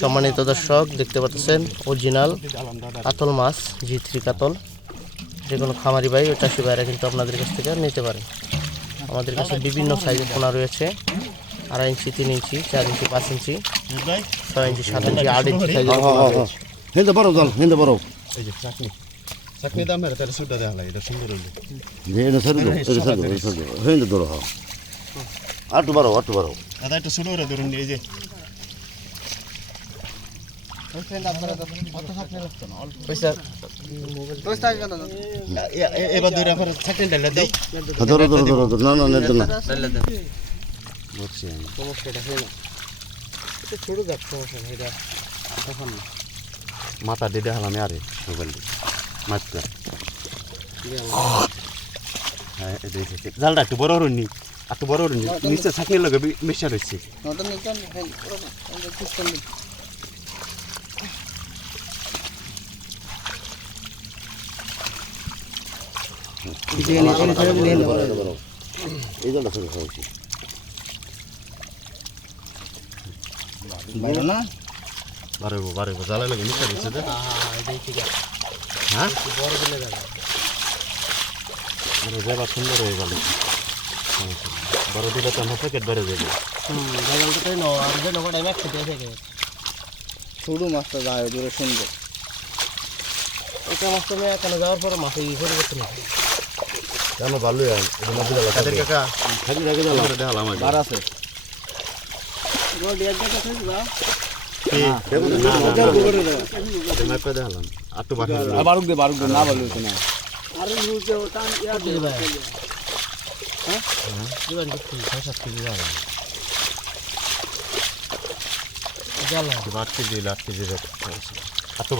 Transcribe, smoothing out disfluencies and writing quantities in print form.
সম্মানিত দর্শক দেখতে পাচ্ছেন অরিজিনাল কাতল মাছ G3 কাতল, যে কোনো খামারি ভাই ও চাষি ভাইরা কিন্তু আপনাদের কাছ থেকে নিতে পারেন। আমাদের কাছে বিভিন্ন সাইজের পোনা রয়েছে, 2.5 ইঞ্চি, 3 ইঞ্চি, 4 ইঞ্চি, 5 ইঞ্চি, 6 ইঞ্চি, 7 ইঞ্চি, 8 ইঞ্চি সাইজের পোনা রয়েছে। হেন্দে বড় জাল, হেন্দে বড় এই যে চাকনি চাকনি দাম মেরে তাহলে সুটা দেখা লাগে, এটা সুন্দর হইলো। হেন্দে সরু হেন্দে ধরো। হ্যাঁ আটু বড় দাদা একটু ছোট করে ধরুন। এই যে এবার ধরে আবার চাকনি ডালা দেই। ধরো না নেদ না সমস্যাটা হয় না, এটা ছোট যাক, সমস্যা নেই, এটা তখন না। মাথা দিয়ে দেখালাম আরে মোবাইল মাছটা। হ্যাঁ জালটা একটু বড় হরুন নি, একটু বড় হরুন নি, নিচে চাকনির লগে মিশা রয়েছে। এই জালটা ছোট খাওয়াছি বাড়াইবো জালে লাগে মিশা রয়েছে। হ্যাঁ যাবার সুন্দর হয়ে গেল। বড় দিলে তো আমার প্যাকেট বেড়ে যাবে। ছোট মাছটা যায় দূরে সুন্দর, এটা মাছটা নিয়ে এখানে যাওয়ার পরে মাছ ই করে করতে না কেন ভালো দেখালাম বার আছে দেখালাম আর তো বাকি বারুক দে না ভালো হচ্ছে না। আরে নিচে টান ইয়া দে ভাই, হ্যাঁ দিবেন কি 6-7 কেজি যাবে জাল 8 কেজি 8 কেজি আর তো